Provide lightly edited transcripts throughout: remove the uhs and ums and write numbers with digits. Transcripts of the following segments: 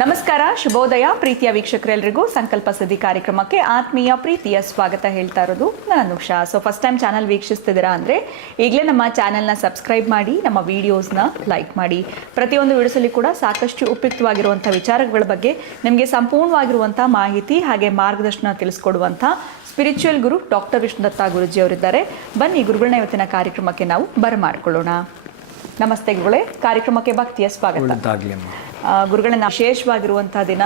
ನಮಸ್ಕಾರ, ಶುಭೋದಯ ಪ್ರೀತಿಯ ವೀಕ್ಷಕರೆಲ್ಲರಿಗೂ ಸಂಕಲ್ಪ ಸಿದ್ಧಿ ಕಾರ್ಯಕ್ರಮಕ್ಕೆ ಆತ್ಮೀಯ ಪ್ರೀತಿಯ ಸ್ವಾಗತ ಹೇಳ್ತಾ ಇರೋದು ನಾನು ಉಷಾ. ಫಸ್ಟ್ ಟೈಮ್ ಚಾನಲ್ ವೀಕ್ಷಿಸ್ತಿದ್ದೀರಾ ಅಂದರೆ ಈಗಲೇ ನಮ್ಮ ಚಾನಲ್ನ ಸಬ್ಸ್ಕ್ರೈಬ್ ಮಾಡಿ, ನಮ್ಮ ವಿಡಿಯೋಸ್ನ ಲೈಕ್ ಮಾಡಿ. ಪ್ರತಿಯೊಂದು ವಿಡಿಯೋಸಲ್ಲಿ ಕೂಡ ಸಾಕಷ್ಟು ಉಪಯುಕ್ತವಾಗಿರುವಂಥ ವಿಚಾರಗಳ ಬಗ್ಗೆ ನಿಮಗೆ ಸಂಪೂರ್ಣವಾಗಿರುವಂಥ ಮಾಹಿತಿ ಹಾಗೆ ಮಾರ್ಗದರ್ಶನ ತಿಳಿಸ್ಕೊಡುವಂಥ ಸ್ಪಿರಿಚುವಲ್ ಗುರು ಡಾಕ್ಟರ್ ವಿಷ್ಣುದತ್ತ ಗುರುಜಿ ಅವರಿದ್ದಾರೆ. ಬನ್ನಿ ಗುರುಗಳನ್ನ ಇವತ್ತಿನ ಕಾರ್ಯಕ್ರಮಕ್ಕೆ ನಾವು ಬರಮಾಡಿಕೊಳ್ಳೋಣ. ನಮಸ್ತೆ ಗುರುಗಳೇ, ಕಾರ್ಯಕ್ರಮಕ್ಕೆ ಭಕ್ತಿಯ ಸ್ವಾಗತ. ಗುರುಗಳನ್ನ ವಿಶೇಷವಾಗಿರುವಂತಹ ದಿನ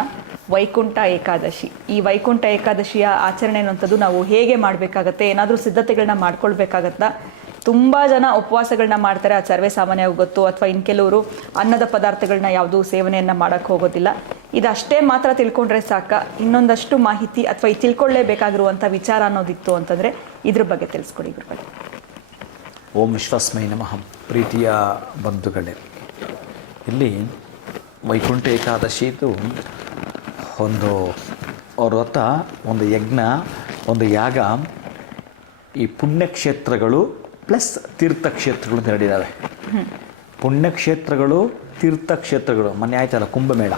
ವೈಕುಂಠ ಏಕಾದಶಿ. ಈ ವೈಕುಂಠ ಏಕಾದಶಿಯ ಆಚರಣೆ ಅನ್ನುವಂಥದ್ದು ನಾವು ಹೇಗೆ ಮಾಡಬೇಕಾಗತ್ತೆ, ಏನಾದರೂ ಸಿದ್ಧತೆಗಳನ್ನ ಮಾಡ್ಕೊಳ್ಬೇಕಾಗತ್ತಾ? ತುಂಬ ಜನ ಉಪವಾಸಗಳನ್ನ ಮಾಡ್ತಾರೆ, ಅದು ಸರ್ವೇ ಸಾಮಾನ್ಯವಾಗಿ ಗೊತ್ತು. ಅಥವಾ ಇನ್ನು ಕೆಲವರು ಅನ್ನದ ಪದಾರ್ಥಗಳನ್ನ ಯಾವುದೂ ಸೇವನೆಯನ್ನು ಮಾಡೋಕ್ಕೆ ಹೋಗೋದಿಲ್ಲ. ಇದಷ್ಟೇ ಮಾತ್ರ ತಿಳ್ಕೊಂಡ್ರೆ ಸಾಕ? ಇನ್ನೊಂದಷ್ಟು ಮಾಹಿತಿ ಅಥವಾ ಈ ತಿಳ್ಕೊಳ್ಳೇಬೇಕಾಗಿರುವಂಥ ವಿಚಾರ ಅನ್ನೋದಿತ್ತು ಅಂತಂದರೆ ಇದ್ರ ಬಗ್ಗೆ ತಿಳಿಸ್ಕೊಡಿ ಗುರುಗಳೇ. ಓಂ ವಿಶ್ವಸ್ಮೈ ನಮಃ. ಪ್ರೀತಿಯ ಬಂಧುಗಳೇ, ಇಲ್ಲಿ ವೈಕುಂಠ ಏಕಾದಶಿದು ಒಂದು ವ್ರತ, ಒಂದು ಯಜ್ಞ, ಒಂದು ಯಾಗ. ಈ ಪುಣ್ಯಕ್ಷೇತ್ರಗಳು ಪ್ಲಸ್ ತೀರ್ಥಕ್ಷೇತ್ರಗಳು ನಡೆದಿದ್ದಾವೆ. ಪುಣ್ಯಕ್ಷೇತ್ರಗಳು, ತೀರ್ಥಕ್ಷೇತ್ರಗಳು. ಮೊನ್ನೆ ಆಯ್ತಲ್ಲ ಕುಂಭಮೇಳ,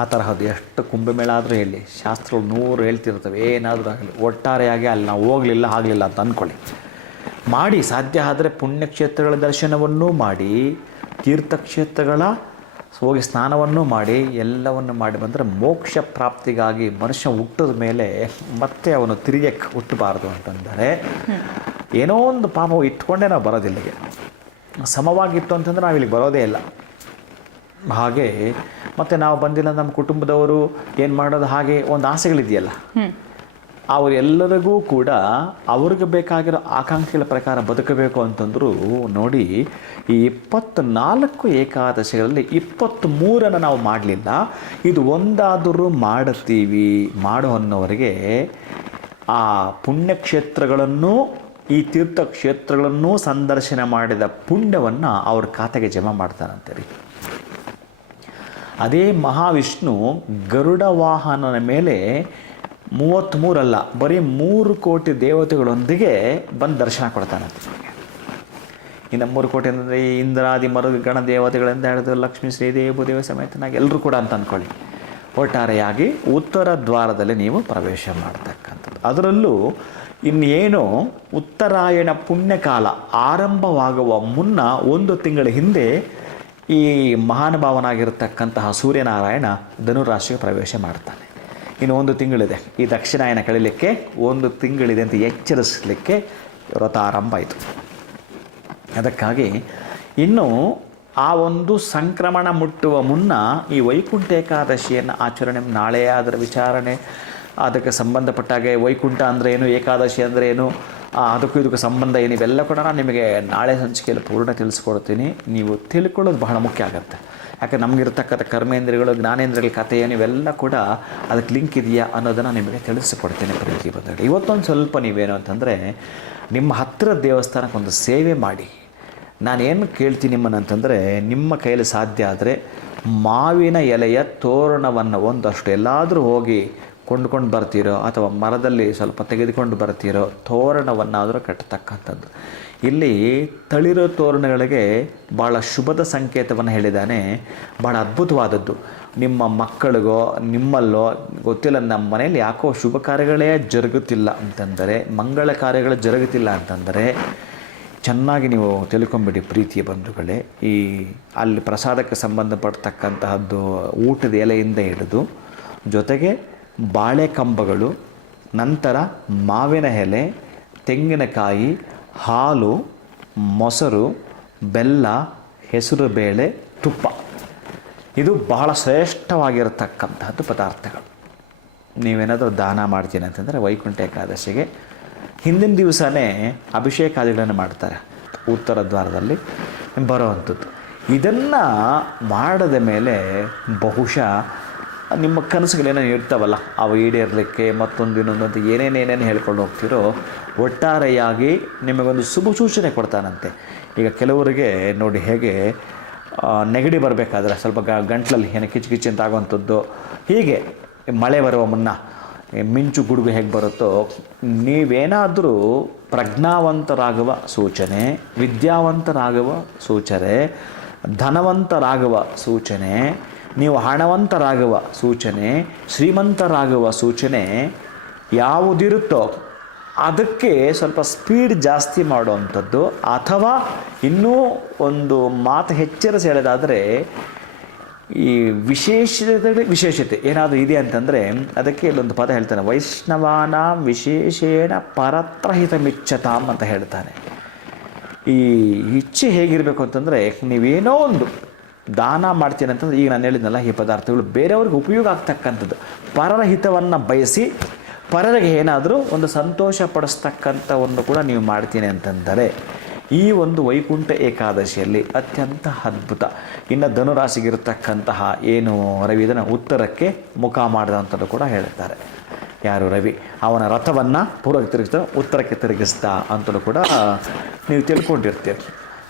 ಆ ತರಹದ್ದು ಎಷ್ಟು ಕುಂಭಮೇಳ ಆದರೂ ಹೇಳಿ, ಶಾಸ್ತ್ರಗಳು 100 ಹೇಳ್ತಿರ್ತವೆ. ಏನಾದರೂ ಆಗಲಿ, ಒಟ್ಟಾರೆಯಾಗಿ ಅಲ್ಲಿ ನಾವು ಹೋಗಲಿಲ್ಲ ಆಗಲಿಲ್ಲ ಅಂತ ಅಂದ್ಕೊಳ್ಳಿ. ಮಾಡಿ ಸಾಧ್ಯ ಆದರೆ ಪುಣ್ಯಕ್ಷೇತ್ರಗಳ ದರ್ಶನವನ್ನೂ ಮಾಡಿ, ತೀರ್ಥಕ್ಷೇತ್ರಗಳ ಹೋಗಿ ಸ್ನಾನವನ್ನು ಮಾಡಿ, ಎಲ್ಲವನ್ನು ಮಾಡಿ ಬಂದರೆ ಮೋಕ್ಷ ಪ್ರಾಪ್ತಿಗಾಗಿ ಮನುಷ್ಯ ಹುಟ್ಟಿದ ಮೇಲೆ ಮತ್ತೆ ಅವನು ತಿರುಗಕ್ಕೆ ಹುಟ್ಟಬಾರ್ದು ಅಂತಂದರೆ ಏನೋ ಒಂದು ಪಾಪ ಇಟ್ಕೊಂಡೇ ನಾವು ಬರೋದಿಲ್ಲ. ಇಲ್ಲಿಗೆ ಸಮವಾಗಿತ್ತು ಅಂತಂದರೆ ನಾವು ಇಲ್ಲಿಗೆ ಬರೋದೇ ಇಲ್ಲ. ಹಾಗೆ ಮತ್ತು ನಾವು ಬಂದಿಲ್ಲ, ನಮ್ಮ ಕುಟುಂಬದವರು ಏನು ಮಾಡೋದು, ಹಾಗೆ ಒಂದು ಆಸೆಗಳಿದೆಯಲ್ಲ, ಅವರೆಲ್ಲರಿಗೂ ಕೂಡ ಅವ್ರಿಗೆ ಬೇಕಾಗಿರೋ ಆಕಾಂಕ್ಷೆಗಳ ಪ್ರಕಾರ ಬದುಕಬೇಕು ಅಂತಂದರೂ ನೋಡಿ, ಈ 24 ಏಕಾದಶಿಗಳಲ್ಲಿ 23 ನಾವು ಮಾಡಲಿಲ್ಲ. ಇದು ಒಂದಾದರೂ ಮಾಡುತ್ತೀವಿ ಮಾಡೋ ಅನ್ನೋರಿಗೆ ಆ ಪುಣ್ಯಕ್ಷೇತ್ರಗಳನ್ನು, ಈ ತೀರ್ಥಕ್ಷೇತ್ರಗಳನ್ನು ಸಂದರ್ಶನ ಮಾಡಿದ ಪುಣ್ಯವನ್ನು ಅವ್ರ ಖಾತೆಗೆ ಜಮಾ ಮಾಡ್ತಾರಂತೆ. ಅದೇ ಮಹಾವಿಷ್ಣು ಗರುಡ ವಾಹನನ ಮೇಲೆ 33 ಅಲ್ಲ, ಬರೀ 3 ಕೋಟಿ ದೇವತೆಗಳೊಂದಿಗೆ ಬಂದು ದರ್ಶನ ಕೊಡ್ತಾನಂತೆ. ಇನ್ನು 3 ಕೋಟಿ ಅಂದರೆ ಇಂದ್ರಾದಿ ಗಣ ದೇವತೆಗಳಿಂದ ಹಿಡಿದು ಲಕ್ಷ್ಮೀ ಶ್ರೀದೇವಿ ಭೂದೇವಿ ಸಮೇತನಾಗಿ ಎಲ್ಲರೂ ಕೂಡ ಅಂತ ಅಂದ್ಕೊಳ್ಳಿ. ಒಟ್ಟಾರೆಯಾಗಿ ಉತ್ತರ ದ್ವಾರದಲ್ಲಿ ನೀವು ಪ್ರವೇಶ ಮಾಡ್ತಕ್ಕಂಥದ್ದು. ಅದರಲ್ಲೂ ಇನ್ನೇನು ಉತ್ತರಾಯಣ ಪುಣ್ಯಕಾಲ ಆರಂಭವಾಗುವ ಮುನ್ನ 1 ತಿಂಗಳ ಹಿಂದೆ ಈ ಮಹಾನುಭಾವನಾಗಿರ್ತಕ್ಕಂತಹ ಸೂರ್ಯನಾರಾಯಣ ಧನುರಾಶಿಗೆ ಪ್ರವೇಶ ಮಾಡ್ತಾನೆ. ಇನ್ನು 1 ತಿಂಗಳಿದೆ, ಈ ದಕ್ಷಿಣಾಯನ ಕಳೀಲಿಕ್ಕೆ 1 ತಿಂಗಳಿದೆ ಅಂತ ಎಚ್ಚರಿಸಲಿಕ್ಕೆ ವ್ರತ ಆರಂಭ ಆಯಿತು. ಅದಕ್ಕಾಗಿ ಇನ್ನು ಆ ಒಂದು ಸಂಕ್ರಮಣ ಮುಟ್ಟುವ ಮುನ್ನ ಈ ವೈಕುಂಠ ಏಕಾದಶಿಯನ್ನು ಆಚರಣೆ, ನಾಳೆ ಅದರ ವಿಚಾರಣೆ, ಅದಕ್ಕೆ ಸಂಬಂಧಪಟ್ಟಾಗೆ ವೈಕುಂಠ ಅಂದರೆ ಏನು, ಏಕಾದಶಿ ಅಂದರೆ ಏನು, ಅದಕ್ಕೂ ಇದಕ್ಕೂ ಸಂಬಂಧ ಏನು, ಇವೆಲ್ಲ ಕೂಡ ನಾನು ನಿಮಗೆ ನಾಳೆ ಸಂಚಿಕೆಯಲ್ಲಿ ಪೂರ್ಣ ತಿಳಿಸ್ಕೊಡ್ತೀನಿ. ನೀವು ತಿಳ್ಕೊಳ್ಳೋದು ಬಹಳ ಮುಖ್ಯ ಆಗುತ್ತೆ. ಯಾಕೆ ನಮಗಿರ್ತಕ್ಕಂಥ ಕರ್ಮೇಂದ್ರಿಯಗಳು, ಜ್ಞಾನೇಂದ್ರಿಯಗಳ ಕಥೆ ಏನು, ಇವೆಲ್ಲ ಕೂಡ ಅದಕ್ಕೆ ಲಿಂಕ್ ಇದೆಯಾ ಅನ್ನೋದನ್ನು ನಿಮಗೆ ತಿಳಿಸಿಕೊಡ್ತೇನೆ ಪ್ರೀತಿ ಬಂದರೆ. ಇವತ್ತೊಂದು ಸ್ವಲ್ಪ ನೀವೇನು ಅಂತಂದರೆ, ನಿಮ್ಮ ಹತ್ತಿರ ದೇವಸ್ಥಾನಕ್ಕೆ ಒಂದು ಸೇವೆ ಮಾಡಿ. ನಾನೇನು ಕೇಳ್ತೀನಿ ನಿಮ್ಮನ್ನಂತಂದರೆ, ನಿಮ್ಮ ಕೈಯಲ್ಲಿ ಸಾಧ್ಯ ಆದರೆ ಮಾವಿನ ಎಲೆಯ ತೋರಣವನ್ನು ಒಂದಷ್ಟು ಎಲ್ಲಾದರೂ ಹೋಗಿ ಕೊಂಡ್ಕೊಂಡು ಬರ್ತೀರೋ, ಅಥವಾ ಮರದಲ್ಲಿ ಸ್ವಲ್ಪ ತೆಗೆದುಕೊಂಡು ಬರ್ತೀರೋ, ತೋರಣವನ್ನಾದರೂ ಕಟ್ಟತಕ್ಕಂಥದ್ದು. ಇಲ್ಲಿ ತಳಿರೋ ತೋರಣಗಳಿಗೆ ಭಾಳ ಶುಭದ ಸಂಕೇತವನ್ನು ಹೇಳಿದ್ದಾನೆ. ಭಾಳ ಅದ್ಭುತವಾದದ್ದು. ನಿಮ್ಮ ಮಕ್ಕಳಿಗೋ ನಿಮ್ಮಲ್ಲೋ ಗೊತ್ತಿಲ್ಲ, ನಮ್ಮ ಮನೇಲಿ ಯಾಕೋ ಶುಭ ಕಾರ್ಯಗಳೇ ಜರುಗುತ್ತಿಲ್ಲ ಅಂತಂದರೆ, ಮಂಗಳ ಕಾರ್ಯಗಳು ಜರುಗುತ್ತಿಲ್ಲ ಅಂತಂದರೆ ಚೆನ್ನಾಗಿ ನೀವು ತಿಳ್ಕೊಂಬಿಡಿ ಪ್ರೀತಿಯ ಬಂಧುಗಳೇ. ಈ ಅಲ್ಲಿ ಪ್ರಸಾದಕ್ಕೆ ಸಂಬಂಧಪಡ್ತಕ್ಕಂತಹದ್ದು ಊಟದ ಎಲೆಯಿಂದ ಹಿಡಿದು, ಜೊತೆಗೆ ಬಾಳೆ ಕಂಬಗಳು, ನಂತರ ಮಾವಿನ ಎಲೆ, ತೆಂಗಿನಕಾಯಿ, ಹಾಲು, ಮೊಸರು, ಬೆಲ್ಲ, ಹೆಸರು ಬೇಳೆ, ತುಪ್ಪ, ಇದು ಬಹಳ ಶ್ರೇಷ್ಠವಾಗಿರತಕ್ಕಂತಹದ್ದು ಪದಾರ್ಥಗಳು. ನೀವೇನಾದರೂ ದಾನ ಮಾಡ್ತೀನಿ ಅಂತಂದರೆ ವೈಕುಂಠ ಏಕಾದಶಿಗೆ ಹಿಂದಿನ ದಿವಸನೇ ಅಭಿಷೇಕಾದಿಗಳನ್ನು ಮಾಡ್ತಾರೆ ಉತ್ತರ ದ್ವಾರದಲ್ಲಿ ಬರೋವಂಥದ್ದು. ಇದನ್ನು ಮಾಡದ ಮೇಲೆ ಬಹುಶಃ ನಿಮ್ಮ ಕನಸುಗಳೇನೇನು ಇರ್ತಾವಲ್ಲ, ಅವು ಈಡೇರಲಿಕ್ಕೆ ಮತ್ತೊಂದು ಇನ್ನೊಂದು ಅಂತ ಏನೇನೇನೇನು ಹೇಳ್ಕೊಂಡು ಹೋಗ್ತಿರೋ, ಒಟ್ಟಾರೆಯಾಗಿ ನಿಮಗೊಂದು ಶುಭ ಸೂಚನೆ ಕೊಡ್ತಾನಂತೆ. ಈಗ ಕೆಲವರಿಗೆ ನೋಡಿ ಹೇಗೆ ನೆಗಡಿ ಬರಬೇಕಾದ್ರೆ ಸ್ವಲ್ಪ ಗಂಟ್ಲಲ್ಲಿ ಏನೋ ಕಿಚ್ಚು ಅಂತ ಆಗುವಂಥದ್ದು, ಹೀಗೆ ಮಳೆ ಬರುವ ಮುನ್ನ ಮಿಂಚು ಗುಡುಗು ಹೇಗೆ ಬರುತ್ತೋ, ನೀವೇನಾದರೂ ಪ್ರಜ್ಞಾವಂತರಾಗುವ ಸೂಚನೆ, ವಿದ್ಯಾವಂತರಾಗುವ ಸೂಚನೆ, ಧನವಂತರಾಗುವ ಸೂಚನೆ, ನೀವು ಹಣವಂತರಾಗುವ ಸೂಚನೆ, ಶ್ರೀಮಂತರಾಗುವ ಸೂಚನೆ ಯಾವುದಿರುತ್ತೋ ಅದಕ್ಕೆ ಸ್ವಲ್ಪ ಸ್ಪೀಡ್ ಜಾಸ್ತಿ ಮಾಡುವಂಥದ್ದು, ಅಥವಾ ಇನ್ನೂ ಒಂದು ಮಾತು ಎಚ್ಚರಿಸಿ ಹೇಳೋದಾದರೆ ಈ ವಿಶೇಷತೆ ಏನಾದರೂ ಇದೆ ಅಂತಂದರೆ ಅದಕ್ಕೆ ಇಲ್ಲೊಂದು ಪದ ಹೇಳ್ತಾನೆ, ವೈಷ್ಣವಾನ ವಿಶೇಷೇಣ ಪರತ್ರಹಿತಮಿಚ್ಛತಾಂ ಅಂತ ಹೇಳ್ತಾನೆ. ಈ ಇಚ್ಛೆ ಹೇಗಿರಬೇಕು ಅಂತಂದರೆ, ನೀವೇನೋ ಒಂದು ದಾನ ಮಾಡ್ತೀನಿ ಅಂತಂದ್ರೆ, ಈಗ ನಾನು ಹೇಳಿದ್ನಲ್ಲ ಈ ಪದಾರ್ಥಗಳು ಬೇರೆಯವ್ರಿಗೆ ಉಪಯೋಗ ಆಗ್ತಕ್ಕಂಥದ್ದು, ಪರರ ಹಿತವನ್ನು ಬಯಸಿ ಪರರಿಗೆ ಏನಾದರೂ ಒಂದು ಸಂತೋಷ ಪಡಿಸ್ತಕ್ಕಂಥ ಒಂದು ಕೂಡ ನೀವು ಮಾಡ್ತೀನಿ ಅಂತಂದರೆ ಈ ಒಂದು ವೈಕುಂಠ ಏಕಾದಶಿಯಲ್ಲಿ ಅತ್ಯಂತ ಅದ್ಭುತ. ಇನ್ನು ಧನುರಾಶಿಗಿರತಕ್ಕಂತಹ ಏನು ರವಿ ಇದನ್ನು ಉತ್ತರಕ್ಕೆ ಮುಖ ಮಾಡಿದಂಥದ್ದು ಕೂಡ ಹೇಳ್ತಾರೆ. ಯಾರು ರವಿ ಅವನ ರಥವನ್ನು ಪೂರ್ವಕ್ಕೆ ತಿರುಗಿಸ್ತಾ ಉತ್ತರಕ್ಕೆ ತಿರುಗಿಸ್ತಾ ಅಂತಲೂ ಕೂಡ ನೀವು ತಿಳ್ಕೊಂಡಿರ್ತೀರಿ.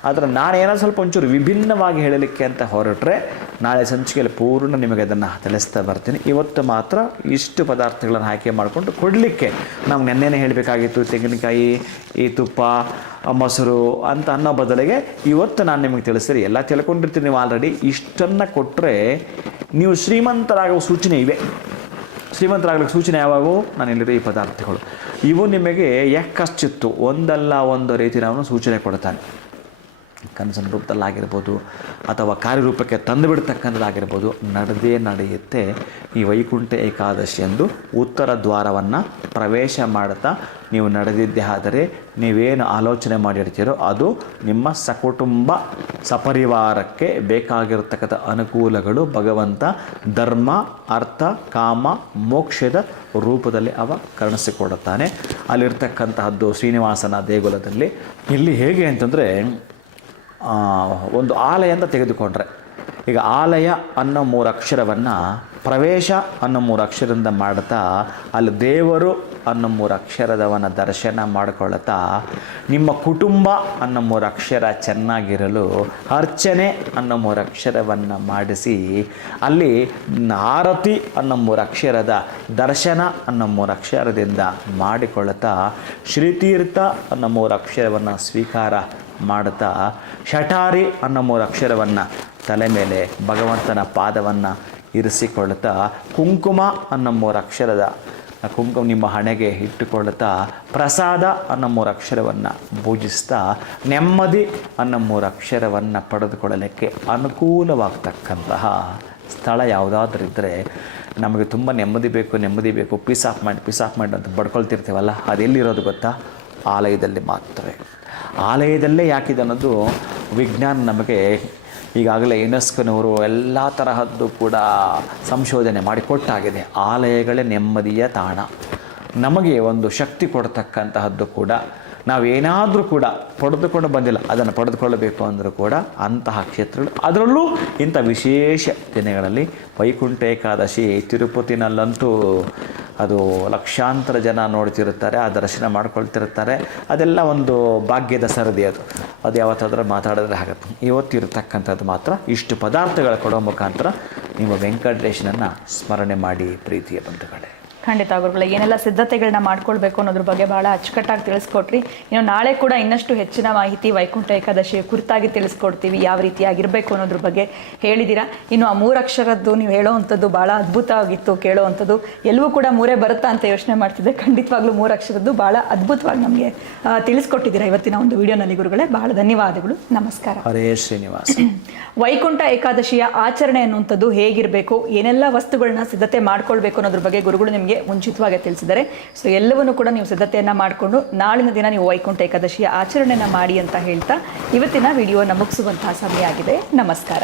ಆದರೆ ನಾನೇನೋ ಸ್ವಲ್ಪ ಒಂಚೂರು ವಿಭಿನ್ನವಾಗಿ ಹೇಳಲಿಕ್ಕೆ ಅಂತ ಹೊರಟ್ರೆ ನಾಳೆ ಸಂಚಿಕೆಯಲ್ಲಿ ಪೂರ್ಣ ನಿಮಗೆ ಅದನ್ನು ತಿಳಿಸ್ತಾ ಬರ್ತೀನಿ. ಇವತ್ತು ಮಾತ್ರ ಇಷ್ಟು ಪದಾರ್ಥಗಳನ್ನು ಆಯ್ಕೆ ಮಾಡಿಕೊಂಡು ಕೊಡಲಿಕ್ಕೆ ನಮ್ಗೆ ನೆನ್ನೆನೇ ಹೇಳಬೇಕಾಗಿತ್ತು, ತೆಂಗಿನಕಾಯಿ, ಈ ತುಪ್ಪ, ಮೊಸರು ಅಂತ ಅನ್ನೋ ಬದಲಿಗೆ ಇವತ್ತು ನಾನು ನಿಮಗೆ ತಿಳಿಸ್ತೀರಿ. ಎಲ್ಲ ತಿಳ್ಕೊಂಡಿರ್ತೀರಿ ನೀವು ಆಲ್ರೆಡಿ. ಇಷ್ಟನ್ನು ಕೊಟ್ಟರೆ ನೀವು ಶ್ರೀಮಂತರಾಗುವ ಸೂಚನೆ ಇವೆ. ಶ್ರೀಮಂತರಾಗಲಿಕ್ಕೆ ಸೂಚನೆ ಯಾವಾಗೂ ನಾನು ಹೇಳಿರೋ ಈ ಪದಾರ್ಥಗಳು ಇವು ನಿಮಗೆ ಯಾಕಶ್ಚಿತ್ತು ಒಂದಲ್ಲ ಒಂದು ರೀತಿ ನಾವು ಸೂಚನೆ ಕೊಡ್ತಾನೆ. ಕನಸಿನ ರೂಪದಲ್ಲಾಗಿರ್ಬೋದು ಅಥವಾ ಕಾರ್ಯರೂಪಕ್ಕೆ ತಂದು ಬಿಡ್ತಕ್ಕಂಥದ್ದಾಗಿರ್ಬೋದು ನಡೆದೇ ನಡೆಯುತ್ತೆ. ಈ ವೈಕುಂಠ ಏಕಾದಶಿ ಎಂದು ಉತ್ತರ ದ್ವಾರವನ್ನು ಪ್ರವೇಶ ಮಾಡ್ತಾ ನೀವು ನಡೆದಿದ್ದೇ ಆದರೆ ನೀವೇನು ಆಲೋಚನೆ ಮಾಡಿರ್ತೀರೋ ಅದು ನಿಮ್ಮ ಸಕುಟುಂಬ ಸಪರಿವಾರಕ್ಕೆ ಬೇಕಾಗಿರತಕ್ಕಂಥ ಅನುಕೂಲಗಳು ಭಗವಂತ ಧರ್ಮ ಅರ್ಥ ಕಾಮ ಮೋಕ್ಷದ ರೂಪದಲ್ಲಿ ಅವ ಕಾಣಿಸಿಕೊಡುತ್ತಾನೆ. ಅಲ್ಲಿರ್ತಕ್ಕಂತಹದ್ದು ಶ್ರೀನಿವಾಸನ ದೇಗುಲದಲ್ಲಿ. ಇಲ್ಲಿ ಹೇಗೆ ಅಂತಂದರೆ ಒಂದು ಆಲಯ ಅಂತ ತೆಗೆದುಕೊಂಡ್ರೆ, ಈಗ ಆಲಯ ಅನ್ನೋ 3 ಅಕ್ಷರವನ್ನು ಪ್ರವೇಶ ಅನ್ನೋ 3 ಅಕ್ಷರದಿಂದ ಮಾಡ್ತಾ ಅಲ್ಲಿ ದೇವರು ಅನ್ನೋ 3 ಅಕ್ಷರದವನ ದರ್ಶನ ಮಾಡಿಕೊಳ್ಳುತ್ತಾ ನಿಮ್ಮ ಕುಟುಂಬ ಅನ್ನೋ 3 ಅಕ್ಷರ ಚೆನ್ನಾಗಿರಲು ಅರ್ಚನೆ ಅನ್ನೋ 3 ಅಕ್ಷರವನ್ನು ಮಾಡಿಸಿ ಅಲ್ಲಿ ಆರತಿ ಅನ್ನೋ 3 ಅಕ್ಷರದ ದರ್ಶನ ಅನ್ನೋ 3 ಅಕ್ಷರದಿಂದ ಮಾಡಿಕೊಳ್ಳುತ್ತಾ ಶ್ರೀತೀರ್ಥ ಅನ್ನೋ 3 ಅಕ್ಷರವನ್ನು ಸ್ವೀಕಾರ ಮಾಡುತ್ತಾ ಶಠಾರಿ ಅನ್ನೋ 3 ಅಕ್ಷರವನ್ನು ತಲೆ ಮೇಲೆ ಭಗವಂತನ ಪಾದವನ್ನು ಇರಿಸಿಕೊಳ್ಳುತ್ತಾ ಕುಂಕುಮ ಅನ್ನೋ 3 ಅಕ್ಷರದ ಕುಂಕುಮ ನಿಮ್ಮ ಹಣೆಗೆ ಇಟ್ಟುಕೊಳ್ಳುತ್ತಾ ಪ್ರಸಾದ ಅನ್ನೋ 3 ಅಕ್ಷರವನ್ನು ಪೂಜಿಸ್ತಾ ನೆಮ್ಮದಿ ಅನ್ನೋ 3 ಅಕ್ಷರವನ್ನು ಪಡೆದುಕೊಳ್ಳಲಿಕ್ಕೆ ಅನುಕೂಲವಾಗ್ತಕ್ಕಂತಹ ಸ್ಥಳ ಯಾವುದಾದ್ರೂ ಇದ್ದರೆ, ನಮಗೆ ತುಂಬ ನೆಮ್ಮದಿ ಬೇಕು, ಪೀಸ್ ಆಫ್ ಮೈಂಡ್ ಅಂತ ಬಡ್ಕೊಳ್ತಿರ್ತೀವಲ್ಲ, ಅದೆಲ್ಲಿರೋದು ಗೊತ್ತಾ? ಆಲಯದಲ್ಲಿ ಮಾತ್ರವೇ. ಆಲಯದಲ್ಲೇ ಯಾಕಿದೆ ಅನ್ನೋದು ವಿಜ್ಞಾನ ನಮಗೆ ಈಗಾಗಲೇ ಯುನೆಸ್ಕೋನವರು ಎಲ್ಲ ತರಹದ್ದು ಕೂಡ ಸಂಶೋಧನೆ ಮಾಡಿಕೊಟ್ಟಾಗಿದೆ. ಆಲಯಗಳೇ ನೆಮ್ಮದಿಯ ತಾಣ. ನಮಗೆ ಒಂದು ಶಕ್ತಿ ಕೊಡ್ತಕ್ಕಂತಹದ್ದು ಕೂಡ ನಾವೇನಾದರೂ ಕೂಡ ಪಡೆದುಕೊಂಡು ಬಂದಿಲ್ಲ, ಅದನ್ನು ಪಡೆದುಕೊಳ್ಳಬೇಕು ಅಂದರೂ ಕೂಡ ಅಂತಹ ಕ್ಷೇತ್ರಗಳು, ಅದರಲ್ಲೂ ಇಂಥ ವಿಶೇಷ ದಿನಗಳಲ್ಲಿ ವೈಕುಂಠ ಏಕಾದಶಿ ತಿರುಪತಿನಲ್ಲಂತೂ ಅದು ಲಕ್ಷಾಂತರ ಜನ ನೋಡ್ತಿರುತ್ತಾರೆ, ಆ ದರ್ಶನ ಮಾಡ್ಕೊಳ್ತಿರ್ತಾರೆ. ಅದೆಲ್ಲ ಒಂದು ಭಾಗ್ಯದ ಸರದಿ. ಅದು ಯಾವತ್ತಾದ್ರೂ ಮಾತಾಡಿದ್ರೆ ಆಗುತ್ತೆ. ಇವತ್ತಿರತಕ್ಕಂಥದ್ದು ಮಾತ್ರ ಇಷ್ಟು ಪದಾರ್ಥಗಳು ಕೊಡೋ ಮುಖಾಂತರ ನಿಮ್ಮ ವೆಂಕಟೇಶನನ್ನು ಸ್ಮರಣೆ ಮಾಡಿ ಪ್ರೀತಿಯ ಬಂಧುಗಳೇ. ಖಂಡಿತ ಗುರುಗಳೇ, ಏನೆಲ್ಲ ಸಿದ್ಧತೆಗಳನ್ನ ಮಾಡ್ಕೊಳ್ಬೇಕು ಅನ್ನೋದ್ರ ಬಗ್ಗೆ ಬಹಳ ಅಚ್ಚುಕಟ್ಟಾಗಿ ತಿಳಿಸ್ಕೊಟ್ರಿ. ಇನ್ನು ನಾಳೆ ಕೂಡ ಇನ್ನಷ್ಟು ಹೆಚ್ಚಿನ ಮಾಹಿತಿ ವೈಕುಂಠ ಏಕಾದಶಿಯ ಕುರಿತಾಗಿ ತಿಳಿಸ್ಕೊಡ್ತೀವಿ, ಯಾವ ರೀತಿಯಾಗಿರಬೇಕು ಅನ್ನೋದ್ರ ಬಗ್ಗೆ ಹೇಳಿದ್ದೀರಾ. ಇನ್ನು ಆ 3 ಅಕ್ಷರದ್ದು ನೀವು ಹೇಳೋವಂಥದ್ದು ಭಾಳ ಅದ್ಭುತವಾಗಿತ್ತು ಕೇಳೋವಂಥದ್ದು. ಎಲ್ಲವೂ ಕೂಡ 3 ಬರುತ್ತಾ ಅಂತ ಯೋಚನೆ ಮಾಡ್ತಿದ್ದೆ. ಖಂಡಿತವಾಗ್ಲೂ 3 ಅಕ್ಷರದ್ದು ಭಾಳ ಅದ್ಭುತವಾಗಿ ನಮಗೆ ತಿಳಿಸ್ಕೊಟ್ಟಿದ್ದೀರಾ ಇವತ್ತಿನ ಒಂದು ವಿಡಿಯೋನಲ್ಲಿ ಗುರುಗಳೇ. ಬಹಳ ಧನ್ಯವಾದಗಳು. ನಮಸ್ಕಾರ. ಹರೇ ಶ್ರೀನಿವಾಸ. ವೈಕುಂಠ ಏಕಾದಶಿಯ ಆಚರಣೆ ಅನ್ನುವಂಥದ್ದು ಹೇಗಿರಬೇಕು, ಏನೆಲ್ಲ ವಸ್ತುಗಳನ್ನ ಸಿದ್ಧತೆ ಮಾಡ್ಕೊಳ್ಬೇಕು ಅನ್ನೋದ್ರ ಬಗ್ಗೆ ಗುರುಗಳು ನಿಮಗೆ ಮುಂಚಿತವಾಗಿ ತಿಳಿಸಿದ್ದಾರೆ. ಸೊ ಎಲ್ಲವನ್ನೂ ಕೂಡ ನೀವು ಸಿದ್ಧತೆಯನ್ನ ಮಾಡಿಕೊಂಡು ನಾಳಿನ ದಿನ ನೀವು ವೈಕುಂಠ ಏಕಾದಶಿಯ ಆಚರಣೆನ ಮಾಡಿ ಅಂತ ಹೇಳ್ತಾ ಇವತ್ತಿನ ವಿಡಿಯೋನ ಮುಗಿಸುವಂತಹ ಸಮಯ ಆಗಿದೆ. ನಮಸ್ಕಾರ.